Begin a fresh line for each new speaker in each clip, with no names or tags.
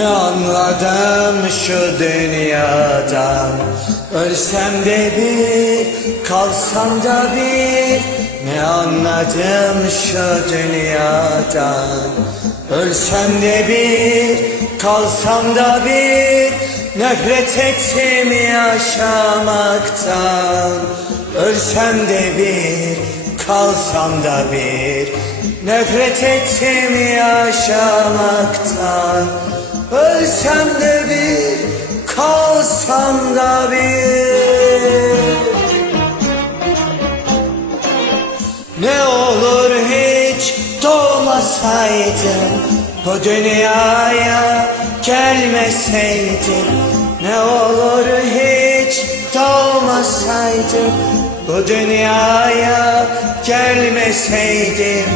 Anladım şu dünyadan? Ölsem de bir Kalsam da bir. Ne anladım şu dünyadan? Ölsem de bir Kalsam da bir. Nefret ettim yaşamaktan. Ölsem de bir Kalsam da bir. Nefret ettim yaşamaktan Ölsem de bir Kalsam da bir. Ne olur hiç doğmasaydım Bu dünyaya gelmeseydim. Ne olur hiç doğmasaydım Bu dünyaya gelmeseydim.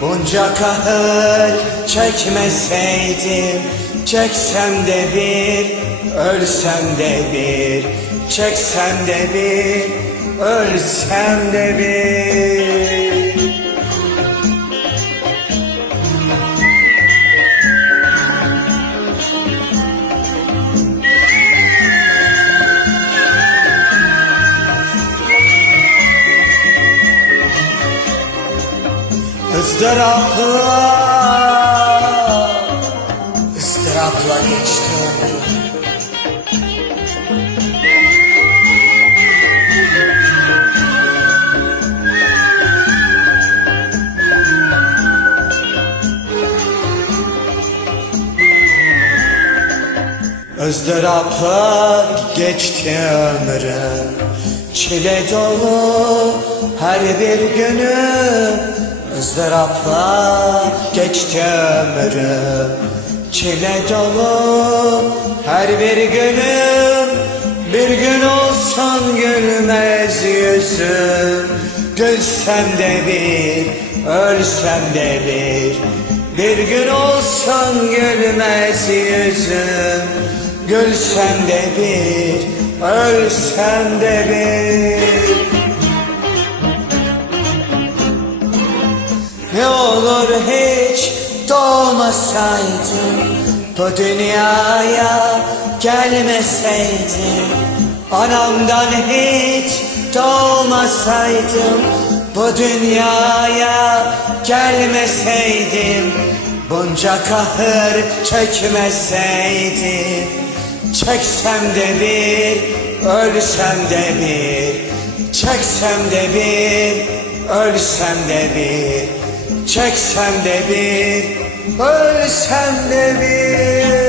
Bunca kahır çekmeseydim Çeksem de bir, ölsem de bir. Çeksem de bir, ölsem de bir. Izdırapla ızdırapla geçti ömrüm Çile dolu her bir günüm ızdırapla geçti ömrüm Çile dolu her bir günüm Bir gün olsun gülmez yüzüm Gülsem de bir, ölsem de bir. Bir gün olsun gülmez yüzüm Gülsem de bir, ölsem de bir. Ne olur hiç doğmasaydım Bu dünyaya gelmeseydim Anamdan hiç doğmasaydım Bu dünyaya gelmeseydim Bunca kahır çekmeseydim Çeksem de bir, ölsem de bir. Çeksem de bir, ölsem de bir. Çeksem de bir, ölsem de bir